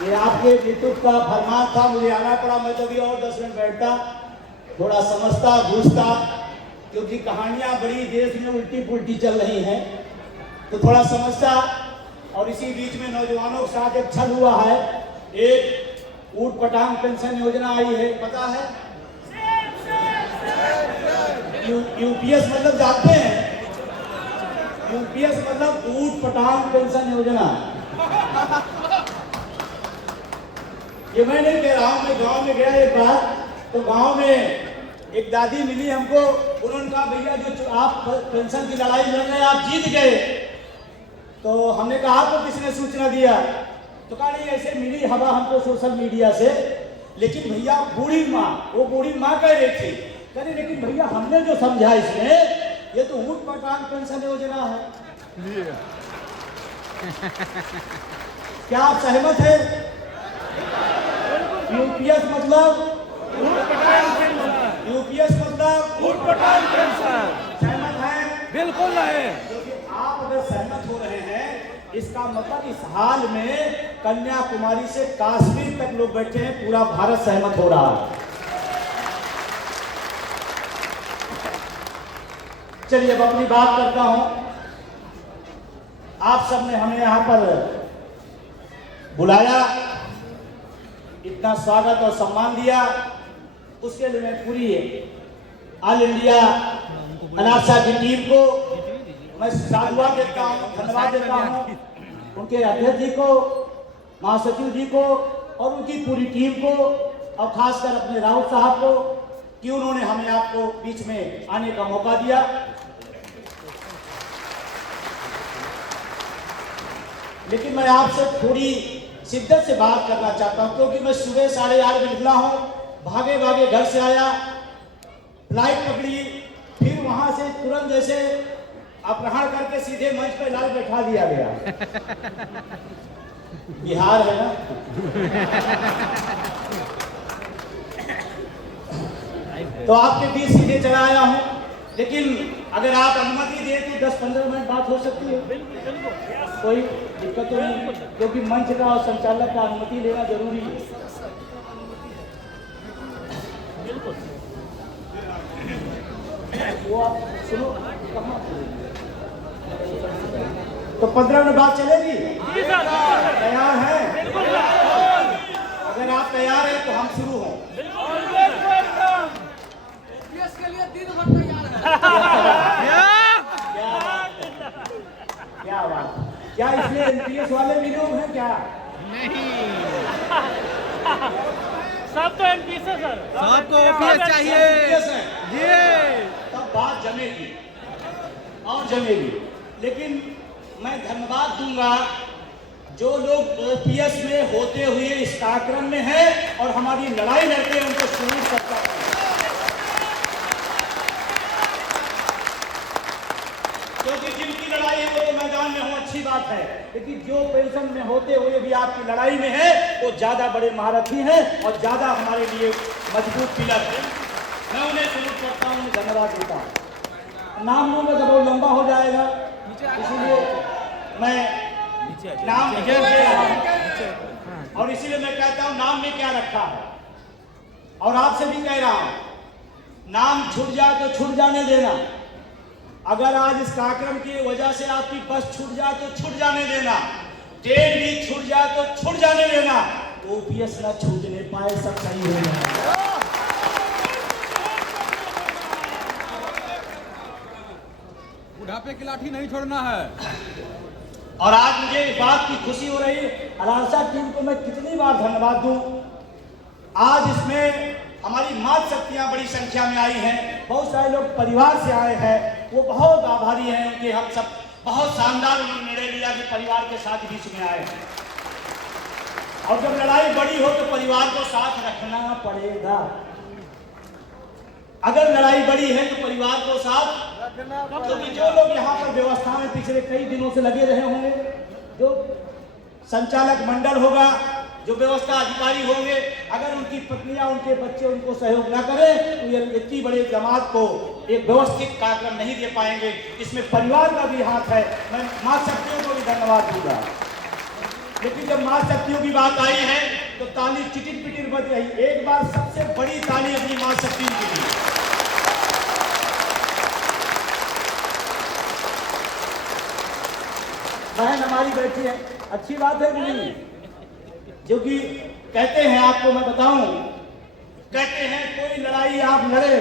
ये आपके नेतृत्व का फरमान था, मुझे आना पड़ा। मैं तो भी और 10 मिनट बैठता, थोड़ा समझता घूसता, क्योंकि कहानियां बड़ी देश में उल्टी पुल्टी चल रही हैं, तो थोड़ा समझता। और इसी बीच में नौजवानों के साथ एक छल हुआ है। एक ऊट पटांग पेंशन योजना आई है, पता है? यूपीएस मतलब जानते हैं? यूपीएस मतलब ऊट पटांग पेंशन योजना। ये मैं नहीं कह रहा हूं, मैं गांव में गया एक बार, तो गांव में एक दादी मिली हमको। उन्होंने कहा, भैया जो आप पेंशन की लड़ाई लड़ रहे हैं, आप जीत गए। तो हमने कहा, आपको किसने सूचना दिया? तो कहा, नहीं ऐसे मिली हवा हमको सोशल मीडिया से। लेकिन भैया बूढ़ी माँ, वो बूढ़ी माँ कह रही थी, कह रही लेकिन भैया हमने जो समझा इसमें, ये तो ऊट पटांग पेंशन योजना है। क्या आप सहमत है? यूपीएस मतलब ऊट पटांग पेंशन। सहमत है? बिल्कुल नहीं। क्योंकि आप अगर सहमत हो रहे हैं, इसका मतलब इस हाल में कन्याकुमारी से कश्मीर तक लोग बैठे हैं, पूरा भारत सहमत हो रहा है। चलिए अब अपनी बात करता हूं। आप सबने हमें यहां पर बुलाया, इतना स्वागत और सम्मान दिया, उसके लिए मैं पूरी ऑल इंडिया अनासा की टीम को मैं साधुवाद देता हूँ, धन्यवाद देता हूँ। उनके अध्यक्ष जी को, महासचिव जी को और उनकी पूरी टीम को, और खासकर अपने राउत साहब को, कि उन्होंने हमें आपको बीच में आने का मौका दिया। लेकिन मैं आपसे थोड़ी शिद्दत से बात करना चाहता हूं, क्योंकि मैं सुबह 8:30 बजे निकला हूं, भागे भागे घर से आया, फ्लाइट पकड़ी, फिर वहां से तुरंत जैसे अपहरण करके सीधे मंच पे लाल बैठा दिया गया। बिहार है ना। तो आपके बीच सीधे चला आया हूं, लेकिन अगर आप अनुमति दें तो 10-15 मिनट बात हो सकती है। कोई दिक्कत तो नहीं, क्योंकि मंच का और संचालक का अनुमति लेना जरूरी है। वो आप सुनो, तो 15 मिनट बात चलेगी? तैयार है? अगर आप तैयार हैं तो हम शुरू हैं। के लिए दिन भर तैयार है। क्या बात, क्या इसलिए एनपीएस वाले भी लोग हैं क्या? नहीं, सब तो एनपीएस है सर, सबको ओपीएस चाहिए जी। तब बात जमेगी और जमेगी। लेकिन मैं धन्यवाद दूंगा जो लोग ओपीएस में होते हुए इस कार्यक्रम में हैं और हमारी लड़ाई लड़ते हैं, उनको सैल्यूट करता हूं। क्योंकि जिनकी लड़ाई है वो तो मैदान में हो, अच्छी बात है, लेकिन जो पेंशन में होते हुए भी आपकी लड़ाई में है, वो ज्यादा बड़े महारथी हैं और ज्यादा हमारे लिए मजबूत पिलर है। मैं उन्हें सैल्यूट करता हूं, धन्यवाद देता हूं। नाम लूंगा जब वो लंबा हो जाएगा, इसीलिए मैं नाम और इसीलिए मैं कहता हूं नाम में क्या रखा है। और आपसे भी कह रहा हूं, नाम छूट जाए तो छूट जाने देना। अगर आज इस कार्यक्रम की वजह से आपकी बस छूट जाए तो छूट जाने देना, ट्रेन भी छूट जाए तो छूट जाने देना, ओपीएस ना छूटने पाए, सब सही हो जाए। बुढ़ापे की लाठी नहीं छोड़ना है। और आज मुझे इस बात की खुशी हो रही है, अलासा टीम को मैं कितनी बार धन्यवाद दूं। आज इसमें हमारी मात शक्तियां बड़ी संख्या में आई हैं, बहुत सारे लोग परिवार से आए हैं, वो बहुत आभारी हैं उनके। हम सब बहुत शानदार निर्णय लिया कि परिवार के साथ बीच में आए हैं। और जब लड़ाई बड़ी हो तो परिवार को साथ रखना पड़ेगा। अगर लड़ाई बड़ी है तो परिवार को साथ रखना, क्योंकि जो लोग यहाँ पर व्यवस्था में पिछले कई दिनों से लगे रहे होंगे, जो संचालक मंडल होगा, जो व्यवस्था अधिकारी होंगे, अगर उनकी पत्नियां, उनके बच्चे उनको सहयोग न करें तो ये इतनी बड़ी जमात को एक व्यवस्थित कार्यक्रम नहीं दे पाएंगे। इसमें परिवार का भी हाथ है। मैं मां शक्तियों को भी धन्यवाद दूंगा। लेकिन जब मां शक्तियों की बात आई है तो ताली चिटिर पिटिर बज रही। एक बार सबसे बड़ी ताली अपनी मां शक्तियों के लिए। बहन हमारी बैठी है, अच्छी बात है कि नहीं? जो कि कहते हैं, आपको मैं बताऊं, कहते हैं कोई लड़ाई आप लड़े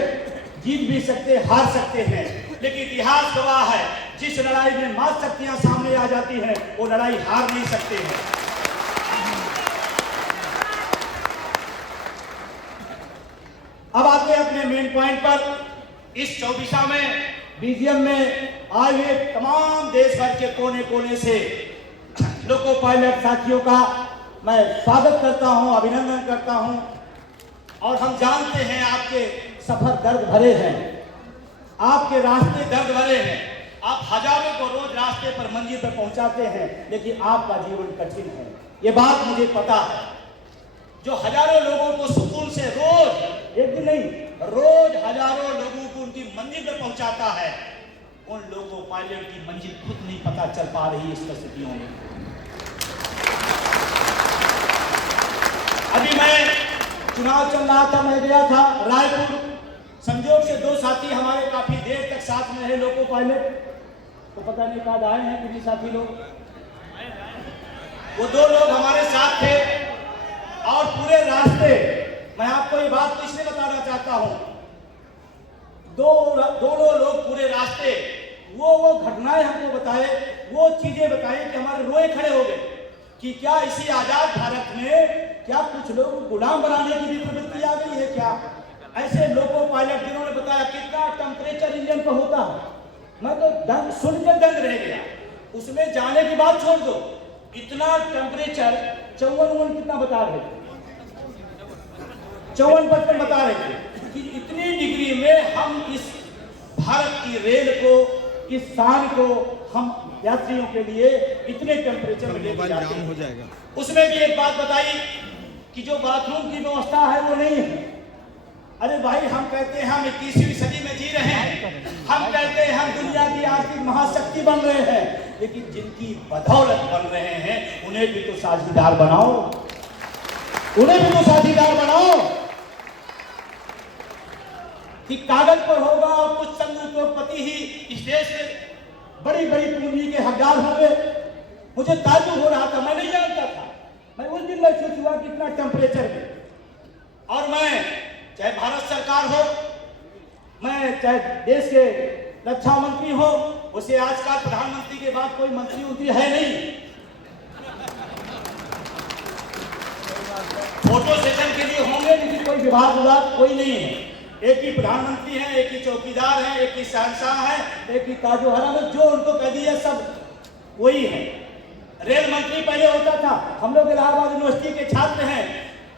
जीत भी सकते हार सकते हैं, लेकिन इतिहास गवाह है जिस लड़ाई में मां शक्तियां सामने आ जाती हैं वो लड़ाई हार नहीं सकते हैं। अब आते हैं अपने मेन पॉइंट पर। इस 24वां में बीजीएम में आए हुए तमाम देश भर के कोने कोने से लोको पायलट साथियों का मैं स्वागत करता हूं, अभिनंदन करता हूं। और हम जानते हैं आपके सफर दर्द भरे हैं, आपके रास्ते दर्द भरे हैं, आप हजारों को रोज रास्ते पर मंजिल पर पहुंचाते हैं, लेकिन आपका जीवन कठिन है, ये बात मुझे पता है। जो हजारों लोगों को सुकून से रोज, एक दिन नहीं, रोज हजारों लोगों को उनकी मंजिल पर पहुंचाता है, उन लोगों पायलट की मंजिल खुद नहीं पता चल पा रही इस परिस्थितियों में। अभी मैं चुनाव चल रहा था, मैं गया था रायपुर, संजोग से दो साथी हमारे काफी देर तक साथ में रहे लोको पायलट, तो पता नहीं कब आए हैं कितने साथी लोग, वो दो लोग हमारे साथ थे। और पूरे रास्ते मैं आपको ये बात तो इसलिए बताना चाहता हूं, दोनों लोग पूरे रास्ते वो घटनाएं हमको बताए, वो चीजें बताई कि हमारे रोए खड़े हो गए कि क्या इसी आजाद भारत में क्या कुछ लोग गुलाम बनाने की भी प्रवृत्ति आ गई है क्या? ऐसे लोको पायलट जिन्होंने बताया कितना टेम्परेचर इंजन पर होता है, मैं तो दंग सुनकर दंग रह गया। उसमें जाने की बात छोड़ दो, इतना टेम्परेचर 54 कितना बता रहे थे, 54-55 बता रहे थे कि इतनी डिग्री में हम इस भारत की रेल को, इस शान को हम यात्रियों के लिए इतने टेम्परेचर में लेकर जाते हैं। हो जाएगा। उसमें भी एक बात बताई कि जो बाथरूम की व्यवस्था है वो नहीं है। अरे भाई, हम कहते हैं हम 21वीं सदी में जी रहे हैं, हम कहते हैं हम दुनिया की आर्थिक महाशक्ति बन रहे हैं, लेकिन जिनकी बदौलत बन रहे हैं उन्हें भी तो साझीदार बनाओ, उन्हें भी तो साझीदार बनाओ। कि कागज पर होगा और कुछ संघ उद्योगपति ही इस देश में बड़ी बड़ी पूंजी के हकदार होंगे। मुझे ताज्जुब हो रहा था, मैं नहीं जानता था, मैं उस दिन महसूस हुआ कितना टेम्परेचर में। और मैं चाहे भारत सरकार हो, मैं चाहे देश के रक्षा मंत्री हो, उसे आजकल प्रधानमंत्री के बाद कोई मंत्री उतरी है नहीं, फोटो सेशन के लिए होंगे, लेकिन कोई विभाग कोई नहीं है। एक ही प्रधानमंत्री है, एक ही चौकीदार है, एक ही शहंशाह है, एक ही ताजो हरम है, जो उनको कह दिया सब वही है। रेल मंत्री पहले होता था, हम लोग इलाहाबाद यूनिवर्सिटी के छात्र हैं,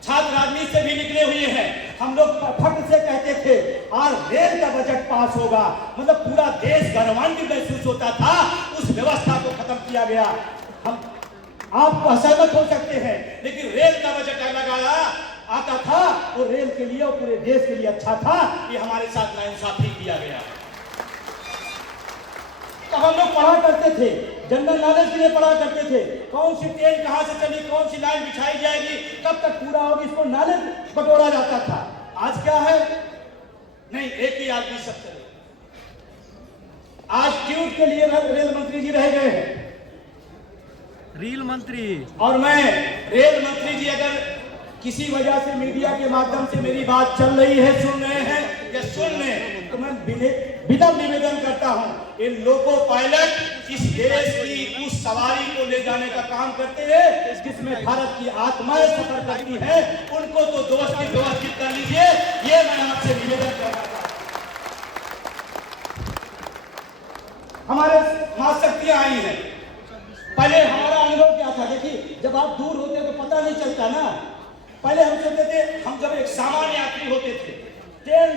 छात्र राजनीति से भी निकले हुए हैं, हम लोग फट से कहते थे आज रेल का बजट पास होगा, मतलब पूरा देश गौरवान्वित महसूस होता था। उस व्यवस्था को खत्म किया गया। हम आप असहमत हो सकते हैं, लेकिन रेल का बजट लगाया आता था और रेल के लिए और पूरे देश के लिए अच्छा था। ये हमारे साथ नाइंसाफी किया गया। तो हम लोग पढ़ा करते थे, जनरल नॉलेज के लिए पढ़ा करते थे, कौन सी ट्रेन कहां से चली, कौन सी लाइन बिछाई जाएगी, कब तक पूरा होगी, इसको नॉलेज बटोरा जाता था। आज क्या है, नहीं, एक ही आदमी सब चले। आज ट्यूब के लिए रेल मंत्री जी रह गए हैं, रेल मंत्री। और मैं रेल मंत्री जी अगर किसी वजह से मीडिया के माध्यम से मेरी बात चल रही है, सुन रहे हैं या सुन रहे हैं, तो मैं विनम्र निवेदन करता हूं, इन लोको पायलट इस देश की उस सवारी को ले जाने का काम करते हैं जिसमें भारत की आत्माएं सफर करती हैं, उनको तो व्यवस्थित कर लीजिए, ये मैं आपसे निवेदन कर रहा था। हमारे महाशक्तियां आई हैं। पहले हमारा अनुभव क्या था, देखिए जब आप दूर होते तो पता नहीं चलता ना। पहले हम सोचते थे, हम जब एक सामान्य यात्री होते थे, ट्रेन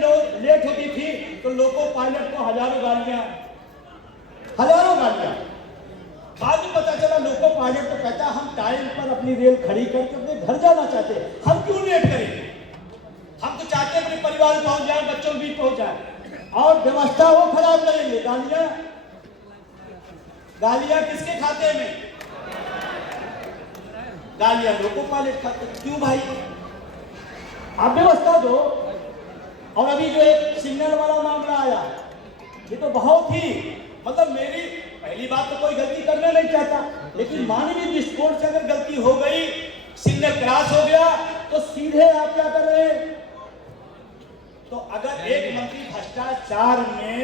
लेट होती थी तो लोको पायलट को हजारों गालियां, बाद में पता चला लोको पायलट तो कहता हम टाइम पर अपनी रेल खड़ी करके अपने घर जाना चाहते हैं, हम क्यों लेट करेंगे, हम तो चाहते हैं अपने परिवार पहुंच जाए, बच्चों भी पहुंच जाए, और व्यवस्था वो खराब करेंगे। गालियां किसके खाते में, गालियां लोगों पायलट खाते। क्यों भाई? आप व्यवस्था दो। और अभी जो एक सिग्नल वाला मामला आया, ये तो बहुत ही मतलब मेरी पहली बात तो कोई गलती करना नहीं चाहता, लेकिन मानवीय दृष्टिकोण से अगर गलती हो गई, सिग्नल क्रॉस हो गया, तो सीधे आप क्या कर रहे हैं? तो अगर एक मंत्री भ्रष्टाचार में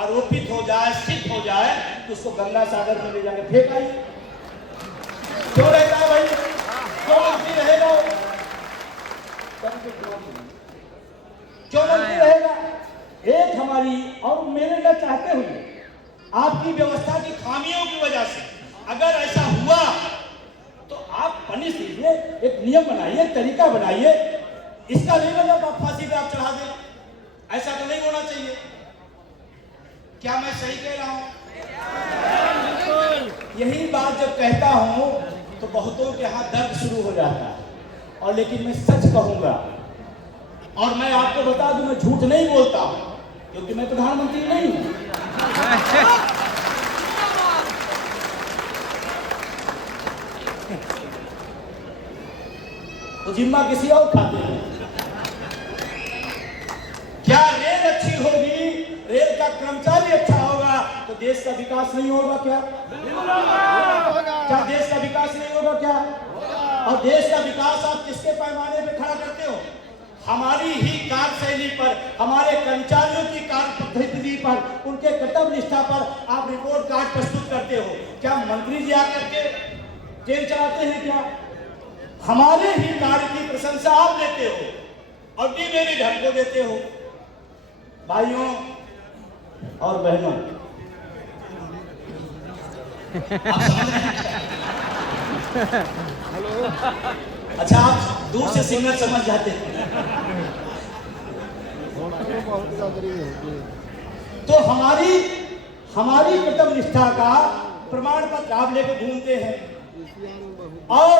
आरोपित हो जाए, सिद्ध हो जाए, तो उसको गंगा सागर में ले जाकर फेंक आइए। क्यों रहता है भाई? क्यों मंत्री रहेगा? क्यों मंत्री रहेगा? एक हमारी और मेरे लिए चाहते हुए आपकी व्यवस्था की खामियों की वजह से अगर ऐसा हुआ तो आप पनिश लीजिए, एक नियम बनाइए, तरीका बनाइए। इसका नहीं मतलब आप फांसी पे आप चढ़ा दें, ऐसा तो नहीं होना चाहिए। क्या मैं सही कह रहा हूं? यही बात जब कहता हूं तो बहुतों के यहां दर्द शुरू हो जाता है, और लेकिन मैं सच कहूंगा और मैं आपको बता दूं, मैं झूठ नहीं बोलता क्योंकि मैं प्रधानमंत्री नहीं हूं। तो जिम्मा किसी और खाते हैं। क्या रेल अच्छी होगी, रेल का कर्मचारी अच्छा होगा तो देश का विकास नहीं होगा क्या? क्या देश का विकास नहीं होगा क्या? और देश का विकास आप किसके पैमाने पे खड़ा करते हो? हमारी ही कार्यशैली पर, हमारे कर्मचारियों की कार्य पद्धति पर, उनके कर्तव्य निष्ठा पर आप रिपोर्ट कार्ड प्रस्तुत करते हो। क्या मंत्री जी आकर के जेल चलाते हैं क्या? हमारे ही कार्य की प्रशंसा आप लेते हो और डिमेरिट हमको देते हो। भाइयों और बहनों, आप समझ रहे हैं? अच्छा, आप दूर से सिग्नल समझ जाते हैं। तो हमारी कर्तव्य निष्ठा का प्रमाण पत्र आप लेकर घूमते हैं और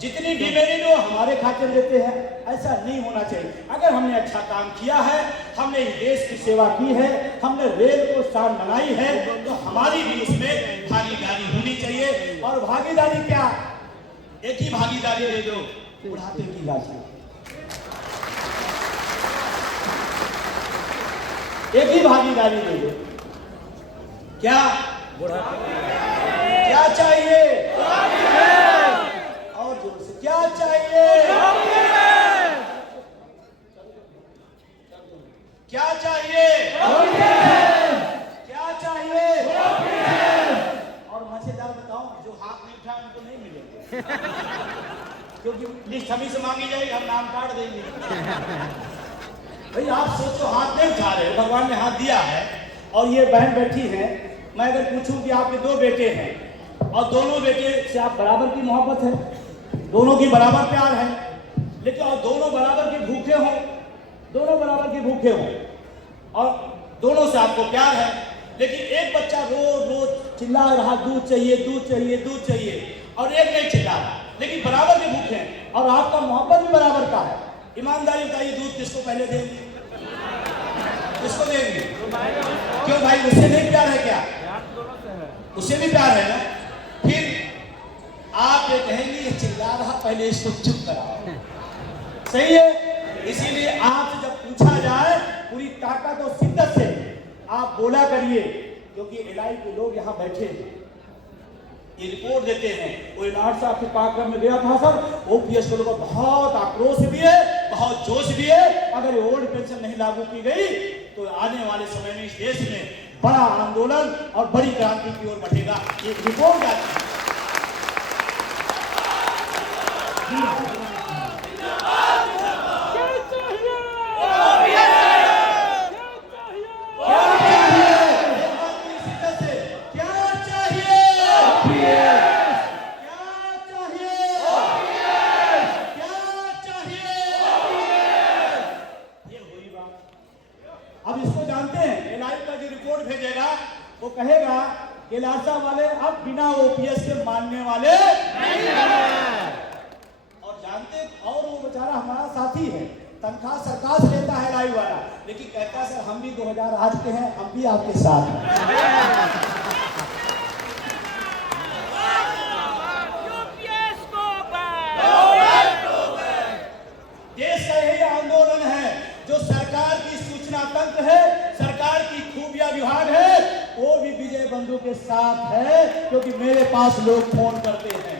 जितनी डिमेरिट वो हमारे खाते में देते हैं। ऐसा नहीं होना चाहिए। अगर हमने अच्छा काम किया है, हमने इस देश की सेवा की है, हमने रेल को शान बनाई है, तो हमारी भी उसमें भागीदारी होनी चाहिए। और भागीदारी क्या? एक ही भागीदारी दे दो, बुढ़ापे की इलाज। एक ही भागीदारी दे दो। क्या? क्या चाहिए? और जोर से क्या चाहिए? क्या चाहिए? क्या चाहिए? और मजेदार बताओ, जो हाथ नहीं उठाए उनको नहीं मिलेंगे क्योंकि लिस्ट हम ही से मांगी जाएगी, हम नाम काट देंगे। भाई आप सोचो, हाथ नहीं उठा रहे, भगवान ने हाथ दिया है और ये बहन बैठी है। मैं अगर पूछूं कि आपके दो बेटे हैं और दोनों बेटे से आप बराबर की मोहब्बत है, दोनों की बराबर प्यार है, लेकिन और दोनों बराबर के भूखे हों, दोनों बराबर के भूखे हों और दोनों से आपको प्यार है, लेकिन एक बच्चा रोज रोज चिल्ला रहा दूध चाहिए, दूध चाहिए, दूध चाहिए, और एक नहीं चिल्ला रहा, लेकिन बराबर के भूखे हैं और आपका मोहब्बत भी बराबर का है। ईमानदारी बताइए, दूध किसको पहले देंगे? किसको देंगे? क्यों भाई, उससे नहीं प्यार है क्या? उससे भी प्यार है ना। फिर आप ये कहेंगे ये चिल्ला रहा, पहले इसको चुप कराओ। सही है। इसीलिए आपसे जब पूछा जाए पूरी ताकत और शिद्दत से आप बोला करिए, क्योंकि एलआई के लोग यहाँ बैठे हैं, ये रिपोर्ट देते हैं। वो इनार साहब के पाकरम में गया था सर, ओपीएस के लोगों को बहुत आक्रोश भी है, बहुत जोश भी है। अगर ये ओल्ड पेंशन नहीं लागू की गई तो आने वाले समय में इस देश में बड़ा आंदोलन और बड़ी क्रांति की ओर बढ़ेगा। ये रिपोर्ट आती है। अब इसको जानते हैं, एलआई का जो रिपोर्ट भेजेगा वो कहेगा कि लालसा वाले अब बिना ओपीएस के मानने वाले नहीं है। और जानते, और वो बेचारा हमारा साथी है, तनख्वाह सरकार से लेता है एलआई वाला, लेकिन कहता सर हम भी 2008 के हैं, हम भी आपके साथ हैं। के साथ है, क्योंकि मेरे पास लोग फोन करते हैं,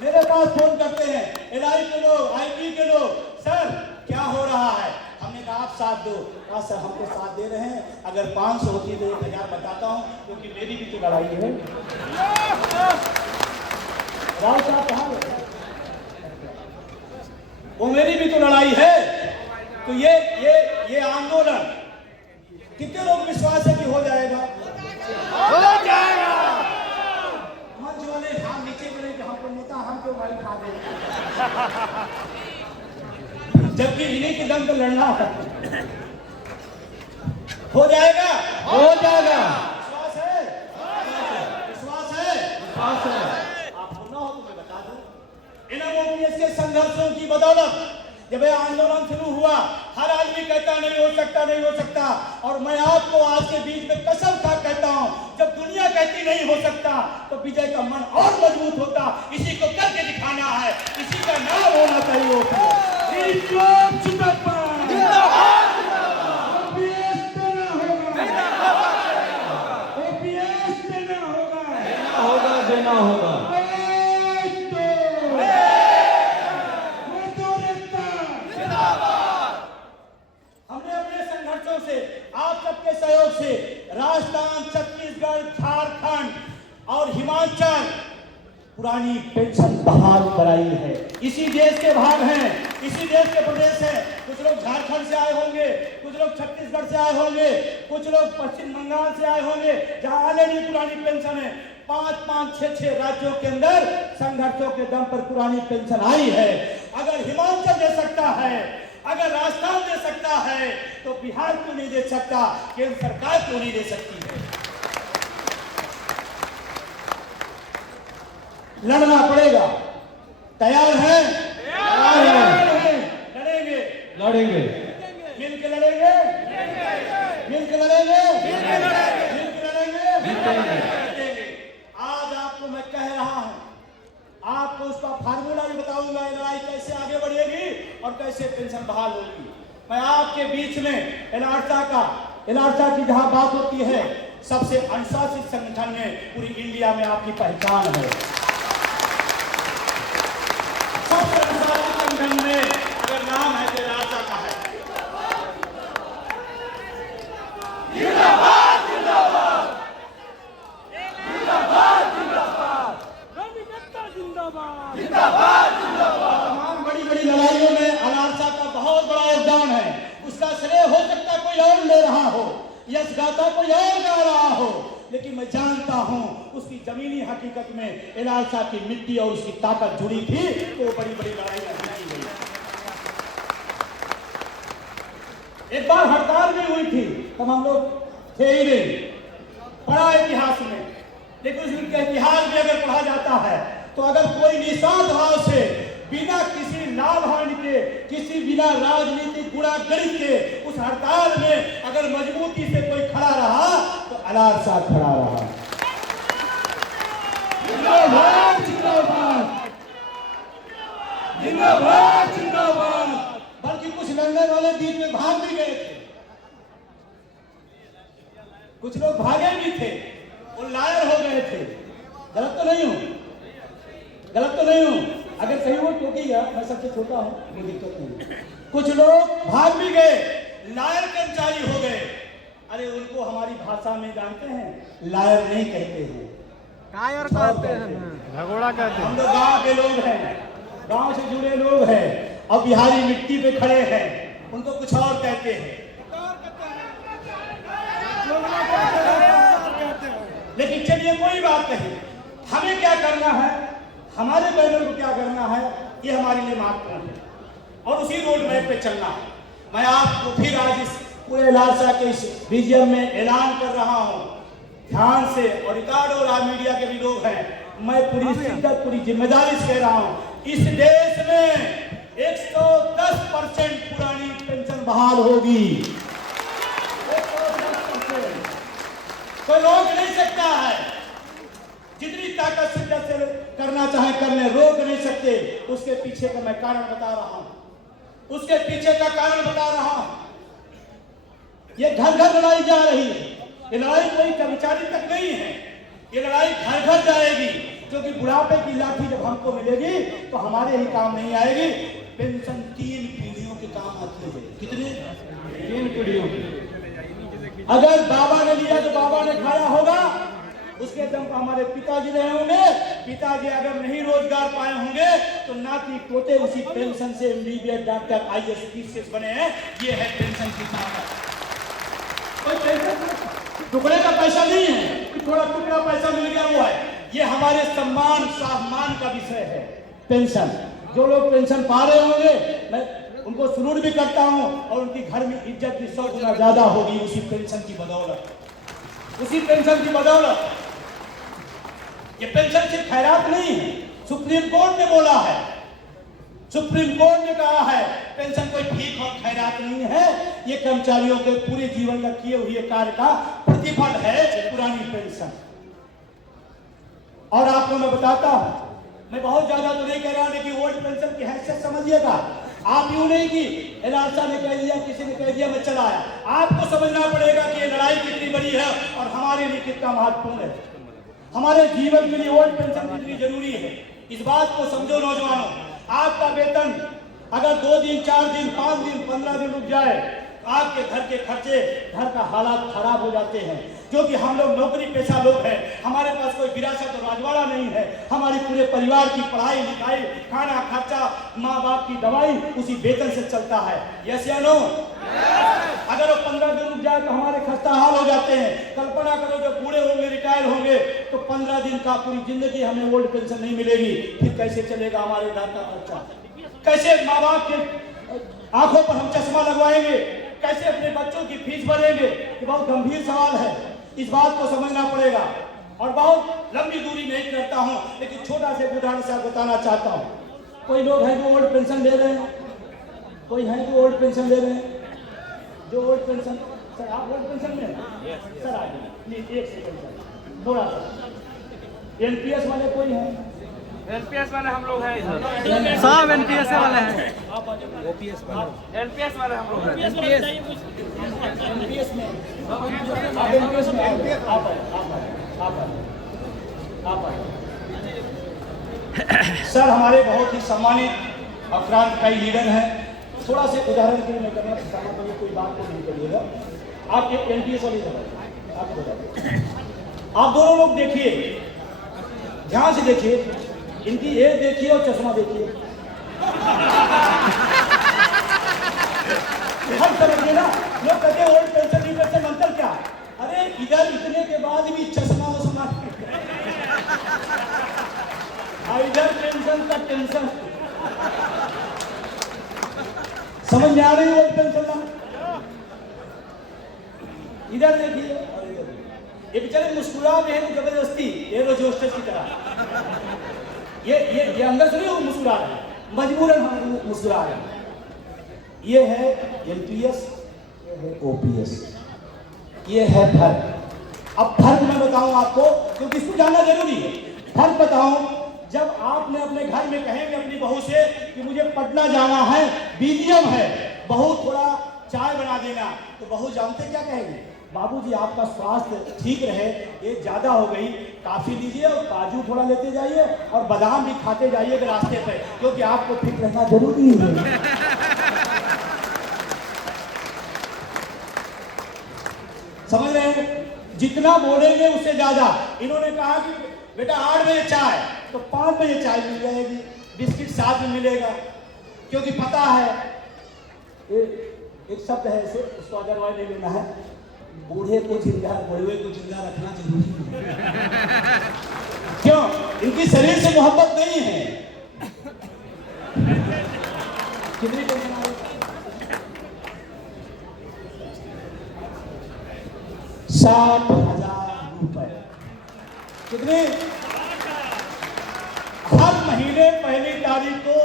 मेरे पास फोन करते हैं, एलआई के लोग, आईपी के लोग, सर क्या हो रहा है? हमने कहा आप साथ दो। कहा सर हम तो साथ दे रहे हैं, अगर 500 होती तो 1000 बताता हूं, क्योंकि मेरी भी तो लड़ाई है। राव साहब कहाँ गए? वो मेरी भी तो लड़ाई है। तो ये आंदोलन कितने लोग विश्वास है कि हो जाएगा? हो जाएगा। मंच वाले हाथ नीचे करें कि हमको नेता हम क्यों मारी खा दे, जबकि इन्हीं के दम पे लड़ना है। हो जाएगा, हो जाएगा। विश्वास है, विश्वास है, विश्वास है। आपको ना हो तो मैं बता दूं, इन ओपीएस के संघर्षों की बदौलत जब यह आंदोलन शुरू हुआ, हर आदमी कहता नहीं हो सकता, नहीं हो सकता, और मैं आपको आज के बीच में कसम खा कहता हूं, जब दुनिया कहती नहीं हो सकता तो विजय का मन और मजबूत होता। इसी को करके दिखाना है, इसी का नाम होना चाहिए ओपीएस। देना होगा। हमने अपने संघर्षों से, आप सबके सहयोग से राजस्थान, छत्तीसगढ़, झारखंड और हिमाचल पुरानी पेंशन बहाल कराई है। इसी देश के भाग हैं, इसी देश के प्रदेश हैं। कुछ लोग झारखंड से आए होंगे, कुछ लोग छत्तीसगढ़ से आए होंगे, कुछ लोग पश्चिम बंगाल से आए होंगे, जहां ऑलरेडी पुरानी पेंशन है। 5-5, 6-6 राज्यों के अंदर संघर्षों के दम पर पुरानी पेंशन आई है। अगर हिमाचल दे सकता है, अगर राजस्थान दे सकता है, तो बिहार क्यों नहीं दे सकता? केंद्र सरकार क्यों नहीं दे सकती है? लड़ना पड़ेगा। तैयार है? लड़ेंगे, लड़ेंगे, मिलकर लड़ेंगे, मिलकर लड़ेंगे, मिलकर लड़ेंगे। आज आपको मैं कह रहा हूं, आपको उसका फार्मूला भी बताऊंगा, लड़ाई कैसे आगे बढ़ेगी और कैसे पेंशन बहाल होगी। मैं आपके बीच में एलार्सा की जहां बात होती है, सबसे अनुशासित संगठन में पूरी इंडिया में आपकी पहचान है। सबसे अनुशासित संगठन में अगर नाम है तो एलार्सा का है। जिंदाबाद, जिंदाबाद, जिंदाबाद, जिंदाबाद, जिंदाबाद, जिंदाबाद, जिंदाबाद। तमाम बड़ी बड़ी लड़ाइयों में एलार्सा का बहुत बड़ा योगदान है। उसका श्रेय हो सकता कोई और ले रहा हो, यश गाथा कोई और गा रहा हो, लेकिन मैं जानता हूं उसकी जमीनी हकीकत में एलार्सा की मिट्टी और उसकी ताकत जुड़ी थी, तो बड़ी बड़ी लड़ाइयां जीती गई। एक बार हड़ताल भी हुई थी, तब हम लोग थे ही नहीं, पढ़ा इतिहास में, लेकिन उस इतिहास में अगर पढ़ा जाता है तो अगर कोई निस्वार्थ भाव से, बिना किसी लाभ हानि के, किसी बिना राजनीतिक गुणागणित के उस हड़ताल में अगर मजबूती से कोई खड़ा रहा तो एलार्सा खड़ा रहा। जिंदाबाद, जिंदाबाद, जिंदाबाद, जिंदाबाद। बल्कि कुछ लड़ने वाले बीच में भाग भी गए थे, कुछ लोग भागे भी थे, वो लायर हो गए थे। गलत तो नहीं हूं, गलत तो नहीं हूं, अगर सही हो क्योंकि मैं सबसे छोटा हूं, कोई दिक्कत नहीं। कुछ लोग भाग भी गए, लायर कर्मचारी हो गए। अरे उनको हमारी भाषा में जानते हैं, लायर नहीं कहते हैं, कायर कहते हैं, भगोड़ा कहते हैं। हम लोग गांव के लोग हैं, गांव से जुड़े लोग हैं और बिहारी मिट्टी पे खड़े हैं, उनको कुछ और कहते हैं। लेकिन चलिए कोई बात नहीं, हमें क्या करना है, हमारे बैनर को क्या करना है, ये हमारे लिए महत्वपूर्ण है और उसी रोड मैप पे चलना है। मैं आपको फिर आज इस पूरे एलार्सा के इस बीजीएम में ऐलान कर रहा हूं, ध्यान से, और रिकॉर्ड हो रहा मीडिया के भी लोग हैं, मैं पूरी शिद्दत, पूरी जिम्मेदारी से कह रहा हूं, इस देश में 110% पुरानी पेंशन बहाल होगी। 110%। कोई रोक नहीं सकता है, जितनी ताकत शिद्दत से करना चाहे कर ले, रोक नहीं सकते। उसके पीछे का मैं कारण बता रहा हूं, उसके पीछे का कारण बता रहा हूं। ये घर घर लड़ाई जा रही है, ये लड़ाई कोई कर्मचारी तक नहीं है, ये लड़ाई घर घर जाएगी, क्योंकि बुढ़ापे की लाठी जब हमको मिलेगी तो हमारे ही काम नहीं आएगी। पेंशन 3 पीढ़ियों के काम आती है। कितने? 3 पीढ़ियों की। अगर बाबा ने लिया तो बाबा ने खाया होगा, उसके दम पर हमारे पिताजी रहे होंगे, पिताजी अगर नहीं रोजगार पाए होंगे तो नाती पोते उसी पेंशन से एमबीबीएस, डॉक्टर, आईएएस, पीसीएस बने हैं। ये है पेंशन की ताकत। कोई पेंशन टुकड़े का पैसा नहीं है कि थोड़ा टुकड़ा पैसा मिल गया वो है। ये हमारे सम्मान सम्मान का विषय है पेंशन। जो लोग पेंशन पा रहे होंगे मैं उनको सलूट भी करता हूं, और उनकी घर में इज्जत भी 100 गुना ज्यादा होगी उसी पेंशन की बदौलत, उसी पेंशन की बदौलत। ये पेंशन सिर्फ खैरात नहीं है, सुप्रीम कोर्ट ने बोला है, सुप्रीम कोर्ट ने कहा है पेंशन कोई भीख और खैरात नहीं है, ये कर्मचारियों के पूरे जीवन का किए हुए कार्य का प्रतिफल है पुरानी पेंशन। और आपको मैं बताता हूं, मैं बहुत ज्यादा तो नहीं कह रहा, लेकिन ओल्ड पेंशन की हैसियत समझिएगा। आप यूं नहीं कि एलआरसा ने कह दिया, किसी ने कह दिया, मैं चला आया। आपको समझना पड़ेगा कि ये लड़ाई कितनी बड़ी है और हमारे लिए कितना महत्वपूर्ण है। हमारे जीवन के लिए ओल्ड पेंशन कितनी जरूरी है, इस बात को समझो नौजवानों। आपका वेतन अगर 2 दिन, 4 दिन, 5 दिन, 15 दिन रुक जाए, आपके घर के खर्चे, घर का हालात खराब हो जाते हैं। क्योंकि हम लोग नौकरी पेशा लोग हैं, हमारे पास कोई विरासत और राजवाड़ा नहीं है। हमारे पूरे परिवार की पढ़ाई लिखाई, खाना खर्चा, माँ बाप की दवाई उसी वेतन से चलता है। यस या नो? अगर वो 15 दिन रुक जाए तो हमारे खस्ता हाल हो जाते हैं। कल्पना करो जब बूढ़े होंगे, रिटायर होंगे, तो 15 दिन का पूरी जिंदगी हमें ओल्ड पेंशन नहीं मिलेगी। फिर कैसे चलेगा हमारे घर का खर्चा? कैसे माँ बाप के आंखों पर हम चश्मा लगवाएंगे? कैसे अपने बच्चों की फीस भरेंगे? ये बहुत गंभीर सवाल है, इस बात को समझना पड़ेगा। और बहुत लंबी दूरी नहीं करता हूं, लेकिन छोटा से उदाहरण से बताना चाहता हूं। कोई लोग हैं जो ओल्ड पेंशन ले रहे हैं, कोई हैं जो ओल्ड पेंशन ले रहे हैं, जो ओल्ड पेंशन। सर आप ओल्ड पेंशन में हैं? सर आइए प्लीज, एक सेकंड थोड़ा सा। एनपीएस वाले कोई हैं? एनपीएस वाले हम लोग हैं इधर, सब एनपीएस वाले हैं। ओपीएस वाले, एनपीएस वाले हम लोग हैं। एनपीएस में आप एनपीएस में आप सर हमारे बहुत ही सम्मानित और क्रांतिकारी लीडर हैं। थोड़ा से उदाहरण के लिए मैं करना चाहता हूँ, तो कोई बात को नहीं करिएगा। आप एक एनपीएस वाली आपको बताइए, आप दोनों लोग देखिए, ध्यान से देखिए, इनकी एज देखिए और चश्मा देखिए। हम समझिए ना, लोग कहते हैं ओल्ड पेंशन न्यू पेंशन अंतर क्या? अरे इधर इतने के बाद भी चश्मा वश्मा, इधर पेंशन का टेंशन। समझ में आ रही है ओल्ड पेंशन ना? इधर देखिए और इधर, ये बेचारे मुस्कुरा रहे हैं जबरदस्ती, ये रोज होस्टेस की तरह। ये अंदर से नहीं मुस्कुरा रहे हैं, मजबूरन हम मुस्कुरा रहे हैं। ये है एनपीएस, ये है ओपीएस, ये है फर्क। अब फर्क मैं बताऊं आपको, क्योंकि इसको जानना जरूरी है। फर्क बताऊं, जब आपने अपने घर में कहेंगे अपनी बहू से कि मुझे पटना जाना है, बीजीएम है, बहू थोड़ा चाय बना देना, तो बहू जानते क्या कहेंगे? बाबूजी आपका स्वास्थ्य ठीक रहे, ये ज्यादा हो गई, काफी लीजिए और काजू थोड़ा लेते जाइए और बादाम भी खाते जाइए रास्ते पे, क्योंकि आपको फिट रहना जरूरी है। समझ रहे हैं? जितना बोलेंगे उससे ज्यादा। इन्होंने कहा कि बेटा 8 बजे चाय, तो 5 बजे चाय मिल जाएगी, बिस्किट साथ में मिलेगा, क्योंकि पता है एक शब्द है इसे, उसको अदरवाइज नहीं लेना है, बूढ़े को जिंदा, बूढ़े को जिंदा रखना जरूरी है। क्यों? इनकी शरीर से मोहब्बत नहीं है। कितनी टेंशन आ रही है? 60,000 रुपए। कितने? हर महीने पहली तारीख को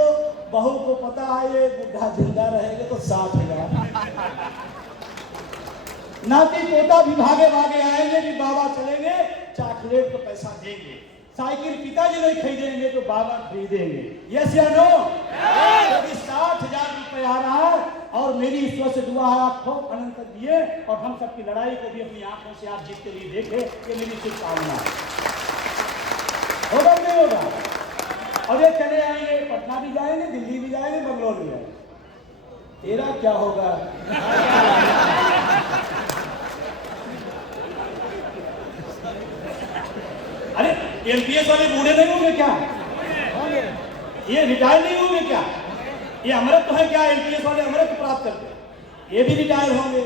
बहू को पता है ये बुढ़ा जिंदा रहेगा तो 60,000। नाती पोता भी भागे भागे आएंगे कि बाबा चलेंगे, चॉकलेट का पैसा देंगे, साइकिल पिताजी नहीं खरीदेंगे तो बाबा खरीदेंगे। यस या नो? यदि 60,000 रुपए आ रहा है और मेरी ईश्वर से दुआ है आप खूब अनंत दिए और हम सबकी लड़ाई को भी अपनी आंखों से आप जीतते हुए देखें, ये मेरी शुभकामना है। होगा नहीं होगा? और ये चले आएंगे, पटना भी जाएंगे, दिल्ली भी जाएंगे, बंगलोर भी जाएंगे, तेरा क्या होगा? अरे एमपीएस वाले बूढ़े नहीं होंगे क्या? ये रिटायर नहीं होंगे क्या? ये अमृत तो है क्या? एमपीएस वाले अमृत प्राप्त करते हैं, ये भी रिटायर होंगे,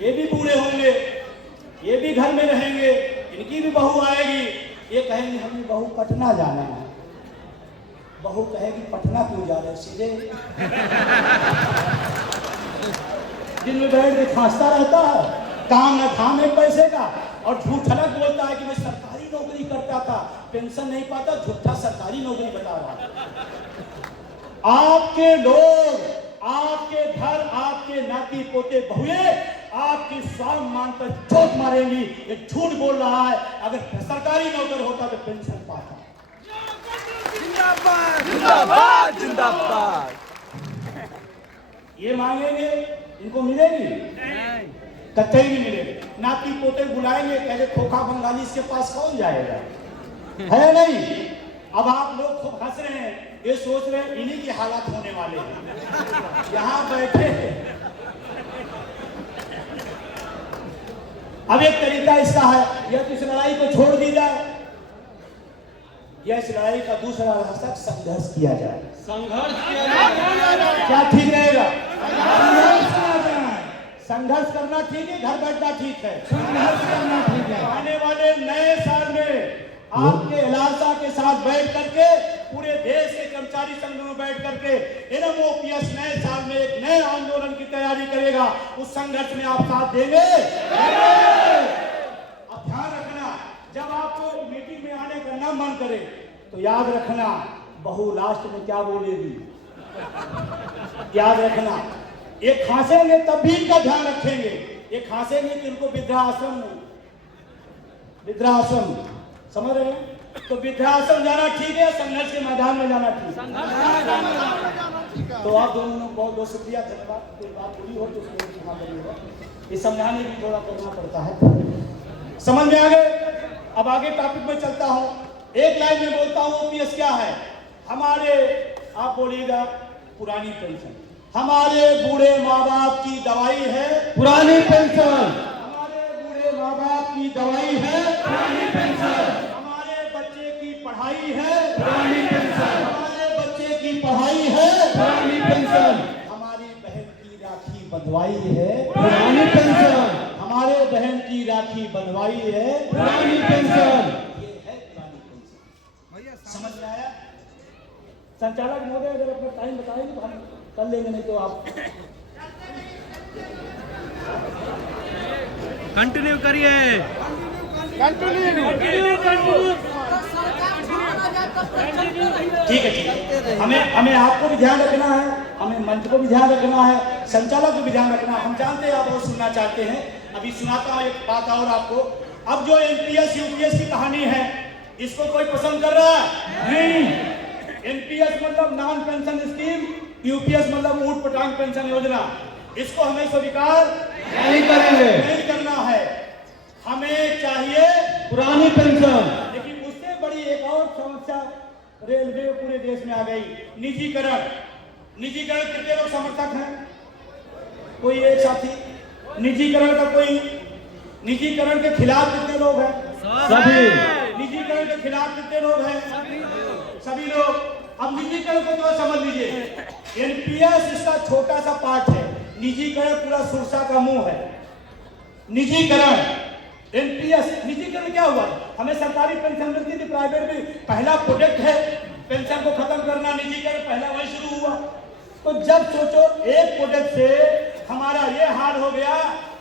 ये भी बूढ़े होंगे, ये भी घर में रहेंगे, इनकी भी बहू आएगी, ये कहेंगे हमें बहू पटना जाना है। बहू कहेगी पटना क्यों जा रहे, सीधे दिन में बैठ के खांसता रहता है, काम न काम है पैसे का, और झूठ अलग बोलता है कि मैं सरकारी नौकरी करता था, पेंशन नहीं पाता, झूठा सरकारी नौकरी बता रहा है। आपके लोग, आपके घर, आपके नाती पोते बहुए आपकी स्वाभिमान पर चोट मारेंगी, ये झूठ बोल रहा है। अगर सरकारी नौकर होता तो पेंशन पाता। जिंदाबाद जिंदाबाद जिंदाबाद। ये मांगेंगे, इनको मिलेगी? कतई नहीं मिलेगी। नाती पोते बुलाएंगे, कहे खोखा बंगाली इसके पास कौन जाएगा? है नहीं? अब आप लोग खूब हंस रहे हैं, ये सोच रहे हैं इन्हीं की हालत होने वाले हैं। यहाँ बैठे अब एक तरीका इसका है, या तो इस लड़ाई को छोड़ दी जाए, या इस लड़ाई का दूसरा रास्ता संघर्ष किया जाए। संघर्ष किया जाए। क्या ठीक रहेगा? संघर्ष करना ठीक है, घर बैठना ठीक है? संघर्ष करना ठीक है। आने वाले नए साल में आपके लालसा के साथ बैठ करके, पूरे देश के कर्मचारी संघ में बैठ करके एनएमओपीएस नए साल में एक नए आंदोलन की तैयारी करेगा। उस संघर्ष में आप साथ देंगे? अब ध्यान रखना, जब आपको मीटिंग में आने का ना मन करे तो याद रखना बहू लास्ट में क्या बोलेगी, याद रखना। ये खांसेंगे तब भी इनका ध्यान रखेंगे, ये खांसेंगे कि इनको वृद्धाश्रम समझ रहे हैं? तो वृद्धाश्रम जाना ठीक है, संघर्ष के मैदान में जाना ठीक है? तो आप दोनों लोग बहुत बहुत शुक्रिया, धन्यवाद। कोई बात पूरी हो तो उसको क्षमा करिएगा, ये समझाने भी थोड़ा करना पड़ता है। समझ में आ गए? अब आगे टॉपिक में चलता हूँ। एक लाइन में बोलता हूँ, ओपीएस क्या है? हमारे, आप बोलिएगा, पुरानी पेंशन। हमारे बूढ़े माँ बाप की दवाई है पुरानी पेंशन। हमारे बूढ़े माँ बाप की दवाई है पुरानी पेंशन। हमारे बच्चे की पढ़ाई है पुरानी पेंशन। हमारे बच्चे की पढ़ाई है पुरानी पेंशन। हमारी बहन की राखी बंधवाई है पुरानी पेंशन। हमारे बहन की राखी बंधवाई है पुरानी पेंशन। ये है पुरानी पेंशन। समझ में आया? संचालक महोदय अगर अपना टाइम बताएंगे तो हम कर लेंगे, नहीं तो आप कंटिन्यू करिए। ठीक है, ठीक है। हमें आपको भी ध्यान रखना है, हमें मंच को भी ध्यान रखना है, संचालक को भी ध्यान रखना है। हम जानते हैं आप और सुनना चाहते हैं, अभी सुनाता हूँ एक बात और आपको। अब जो एनपीएस यूपीएस की कहानी है, इसको कोई पसंद कर रहा है? नहीं। एनपीएस मतलब नॉन पेंशन स्कीम, यूपीएस मतलब ऊट पटांग पेंशन योजना। इसको हमें स्वीकार नहीं करेंगे, नहीं करना है। हमें चाहिए पुरानी पेंशन। लेकिन उससे बड़ी एक और समस्या रेलवे पूरे देश में आ गई, निजीकरण। निजीकरण कितने लोग समर्थक हैं? कोई एक साथी? निजीकरण का कोई, निजीकरण के खिलाफ कितने लोग हैं? सभी। निजीकरण के खिलाफ कितने लोग हैं? सभी लोग। अब निजीकरण को तो समझ लीजिए, एनपीएस इसका छोटा सा पार्ट है, निजीकरण पूरा सुरसा का मुंह है। निजीकरण, एनपीएस, निजीकरण क्या हुआ? हमें सरकारी पेंशन मिलती थी, प्राइवेट भी पहला प्रोजेक्ट है पेंशन को खत्म करना, निजीकरण पहला वही शुरू हुआ। तो जब सोचो एक प्रोजेक्ट से हमारा ये हाल हो गया,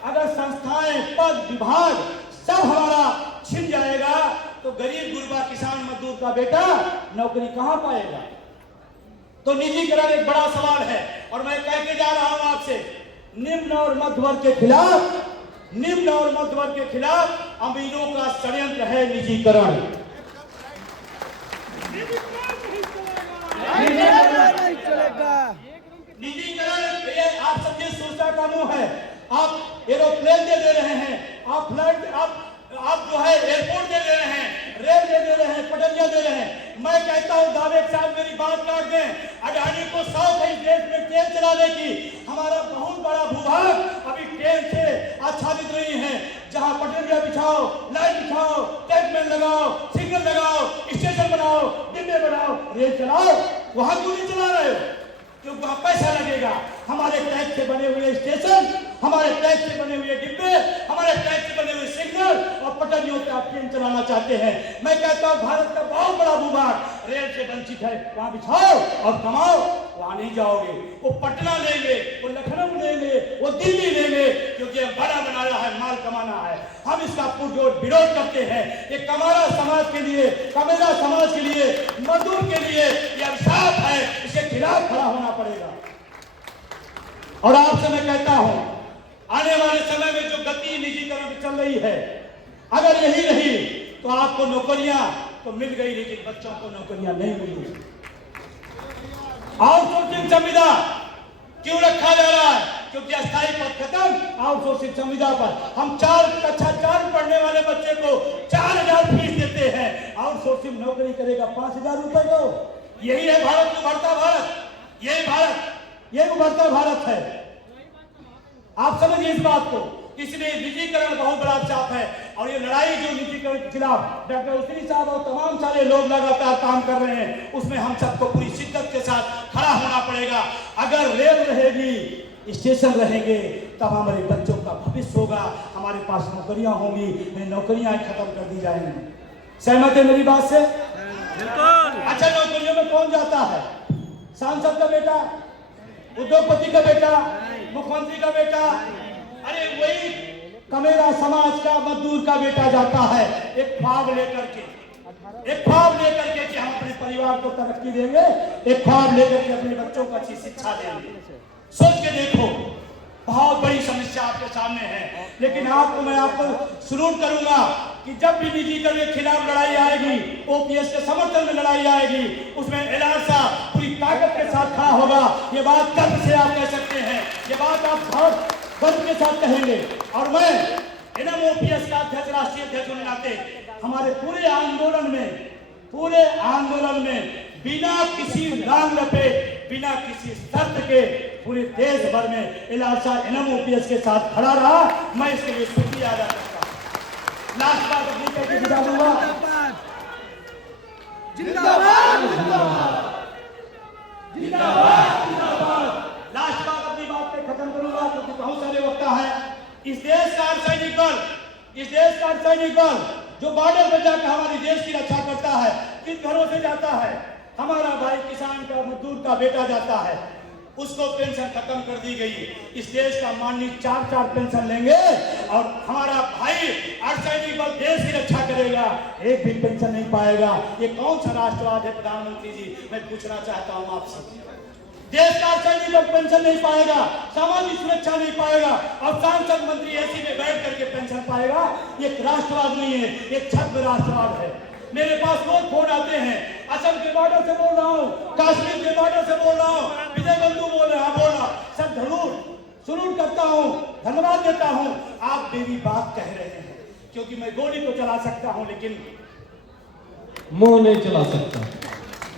अगर संस्थाएं, पद, विभाग सब हमारा छिन जाएगा तो गरीब गुरबा किसान मजदूर का बेटा नौकरी कहां पाएगा? तो निजीकरण एक बड़ा सवाल है और मैं कह के जा रहा हूं आपसे, निम्न और मध्य वर्ग के खिलाफ, निम्न और मध्य वर्ग के खिलाफ अमीरों का षड्यंत्र है निजीकरण। नहीं चलेगा। निजीकरण आप समझे का मुंह है। आप एरोप्लेन दे रहे हैं, आप फ्लाइट, आप जो है एयरपोर्ट दे रहे हैं, रेल दे रहे हैं, पटरियां दे रहे हैं। मैं कहता हूं जावेद साहब मेरी बात काट दें, अडानी को शौक है इस देश में ट्रेन चलाने की। हमारा बहुत बड़ा भूभाग अभी ट्रेन से आच्छादित नहीं है। जहां पटरियां बिछाओ, लाइट बिछाओ, टैगमेंट लगाओ, सिग्नल लगाओ, स्टेशन बनाओ, डिब्बे बनाओ, रेल चलाओ, वहां क्यों नहीं चला रहे हो? क्योंकि वहां पैसा लगेगा। हमारे टैक्स से बने हुए स्टेशन, हमारे टैक्स से बने हुए डिब्बे, हमारे टैक्स से बने हुए सिग्नल और पटरियों पे आप ट्रेन चलाना चाहते हैं। मैं कहता हूं भारत का बहुत बड़ा भूभाग रेल से वंचित है। वहां बिछाओ और कमाओ, वहां नहीं जाओगे। वो पटना लेंगे, वो लखनऊ लेंगे, वो दिल्ली लेंगे, क्योंकि ये बड़ा बनाना है, माल कमाना है। हम इसका पुरजोर विरोध करते हैं। ये कमारा समाज के लिए, कमेरा समाज के लिए, मजदूर के लिए ये अभिशाप है। इसके खिलाफ खड़ा होना पड़ेगा। और आपसे मैं कहता हूं, आने वाले समय में जो गति निजीकरण की चल रही है, अगर यही रही तो आपको नौकरियां तो मिल गई, लेकिन बच्चों को नौकरियां नहीं मिली। आउटसोर्सिंग संविदा क्यों रखा जा रहा है? क्योंकि अस्थायी पद खत्म, आउटसोर्सिंग संविदा पर हम कक्षा 4 पढ़ने वाले बच्चे को 4000 फीस देते हैं। आउटसोर्सिंग नौकरी करेगा 5000 रुपए को। यही है भारत में उभरता भारत, यही भारत, ये उभरता भारत है। आप समझिए इस बात को। इसलिए निजीकरण बहुत बड़ा चाप है। और ये लड़ाई जो निजीकरण के खिलाफ डॉक्टर उसरी साहब और तमाम सारे लोग लगातार काम कर रहे हैं, उसमें हम सबको पूरी शिद्दत के साथ खड़ा होना पड़ेगा। अगर रेल रहेगी, स्टेशन रहेंगे, तब हमारे बच्चों का भविष्य होगा, हमारे पास नौकरियां होंगी, नौकरियां खत्म कर दी जाएंगी। सहमत है मेरी बात से? अच्छा, नौकरियों में कौन जाता है? सांसद का बेटा, उद्योगपति का बेटा, मुख्यमंत्री का बेटा, अरे वही कमेरा समाज का मजदूर का बेटा जाता है एक ख्वाब लेकर के, एक ख्वाब लेकर के कि हम अपने परिवार को तरक्की देंगे, एक ख्वाब लेकर के अपने बच्चों को अच्छी शिक्षा देंगे। सोच के देखो, बहुत बड़ी समस्या आपके सामने है। लेकिन मैं आपको सलूट करूंगा कि जब भी निजीकरण के खिलाफ लड़ाई आएगी, ओपीएस के समर्थन में लड़ाई आएगी, उसमें एलान साहब पूरी ताकत के साथ खड़ा होगा। ये बात गर्व से आप कह सकते हैं, ये बात आप बहुत गर्व के साथ कहेंगे। और मैं एनएमओपीएस का अध्यक्ष, राष्ट्रीय अध्यक्ष होने नाते हमारे पूरे आंदोलन में बिना किसी लांग लपेट, बिना किसी शर्त के पूरे देश भर में एलान साहब एनएमओपीएस के साथ खड़ा रहा। मैं इसके लिए शुक्रिया अदा करता हूँ। लास्ट बात अपनी कहकर विदा दूंगा। जिंदाबाद, जिंदाबाद, जिंदाबाद। लास्ट बात अपनी बात पे खत्म करूंगा, क्योंकि बहुत सारे वक्ता हैं। इस देश का अर्धसैनिक बल जो बॉर्डर पर जाकर हमारे देश की रक्षा करता है, किस घरों से जाता है? हमारा भाई किसान का, मजदूर का बेटा जाता है, उसको पेंशन खत्म कर दी गई। इस देश का माननीय 4 पेंशन लेंगे और हमारा भाई अर्धसैनिक बल देश की रक्षा करेगा, एक भी पेंशन नहीं पाएगा। ये कौन सा राष्ट्रवाद है प्रधानमंत्री जी? मैं पूछना चाहता हूं आपसे। देश का अर्धसैनिक बल पेंशन नहीं पाएगा, सामाजिक सुरक्षा नहीं पाएगा, और सांसद मंत्री एसी में बैठ करके पेंशन पाएगा। ये राष्ट्रवाद नहीं है, ये छद्म राष्ट्रवाद है। मेरे पास रोज फोन आते हैं, असम के बॉर्डर से बोल रहा हूँ, कश्मीर के बॉर्डर से बोल रहा हूँ, विजय बंधु बोल रहा, सब सलूट करता हूँ, धन्यवाद देता हूँ। आप मेरी बात कह रहे हैं, क्योंकि मैं गोली तो चला सकता हूँ, लेकिन मुंह नहीं चला सकता।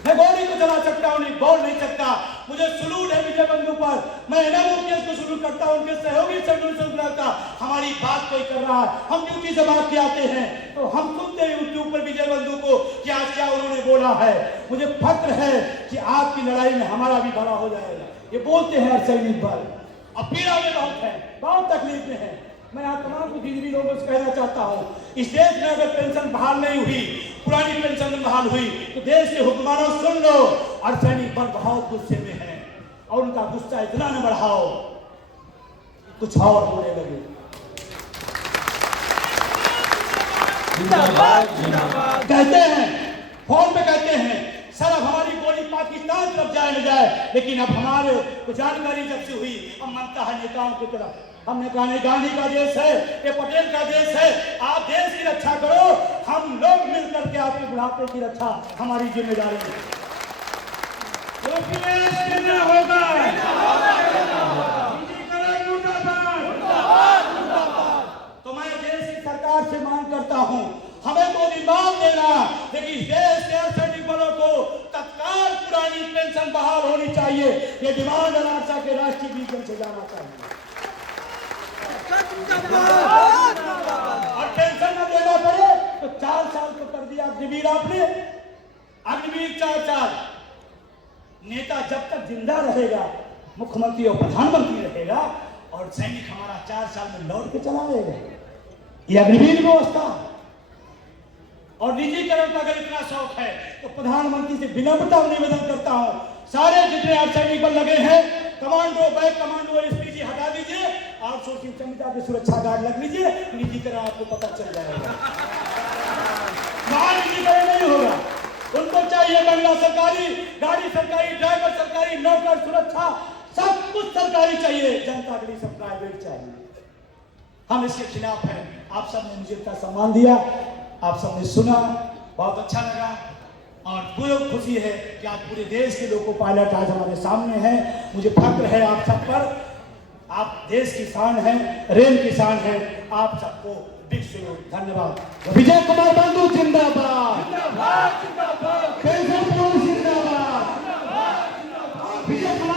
मैं गोली को चला सकता हूँ, नहीं बोल नहीं सकता। मुझे सलूट है विजय बंधु पर। मैं एनएमओपीएस को सलूट करता हूँ, उनके सहयोगी से सलूट करता। हमारी बात कोई कर रहा है, हम ड्यूटी से भाग के आते हैं तो हम सुनते हैं यूट्यूब पर विजय बंधु को कि आज क्या उन्होंने बोला है। मुझे फक्र है कि आपकी लड़ाई में हमारा भी भला हो जाएगा। ये बोलते हैं अर्धसैनिक बल, अब पीड़ा में बहुत है, बहुत तकलीफ में है। मैं आप तमाम बुद्धिजीवी लोगों से कहना चाहता हूँ, इस देश में अगर पेंशन बहाल नहीं हुई, पुरानी पेंशन बहाल हुई, तो देश के हुक्मरानों सुन लो, अर्धसैनिक बल बहुत गुस्से में है, और उनका गुस्सा इतना न बढ़ाओ कुछ और होने लगे। कहते हैं, फोन पे कहते हैं, सर अब हमारी गोली पाकिस्तान तरफ जाए न जाए, लेकिन अब हमारे को जानकारी जब से हुई, अब मनता है नेताओं की तरफ। हमने कहा नहीं, गांधी का देश है, ये पटेल का देश है, आप देश की रक्षा करो, हम लोग मिलकर के आपके बुढ़ापे की रक्षा हमारी जिम्मेदारी है। होगा हूं, हमें तो डिमांड देना लेकिन देश के अर्धसैनिक बलों को तत्काल पुरानी पेंशन बहाल होनी चाहिए। ये डिमांड अनारसा के राष्ट्रीय विजन से जाना चाहिए और पेंशन न देना पड़े तो 4 साल को कर दिया अग्निवीर आपने। अग्निवीर 4 साल, नेता जब तक जिंदा रहेगा, मुख्यमंत्री और प्रधानमंत्री रहेगा और सैनिक हमारा 4 साल में लौट के चला आएगा। ये अग्निवीर व्यवस्था। और निजीकरण का अगर इतना शौक है तो प्रधानमंत्री से विनम्रता निवेदन करता हूं, सारे जितने अर्धसैनिक बल लगे हैं, कमांडो, बैक कमांडो, एसपीजी हटा दीजिए, आउटसोर्सिंग संहिता के सुरक्षा गार्ड लग लीजिए, निजीकरण आपको पता चल जाएगा। निजीकरण नहीं होगा। उनको चाहिए बंगला सरकारी, गाड़ी सरकारी, ड्राइवर सरकारी, नौकर, सुरक्षा, सब कुछ सरकारी चाहिए। जनता के लिए सब प्राइवेट चाहिए। हम इसके खिलाफ हैं। आप सबने मुझे इतना सम्मान दिया, आप सबने सुना, बहुत अच्छा लगा और पूरी खुशी है कि आज पूरे देश के लोको पायलट आज हमारे सामने हैं। मुझे फक्र है आप सब पर। आप देश की शान हैं, रेल की शान है। आप सबको बिग सैल्यूट, धन्यवाद। विजय कुमार बंधु जिंदाबाद।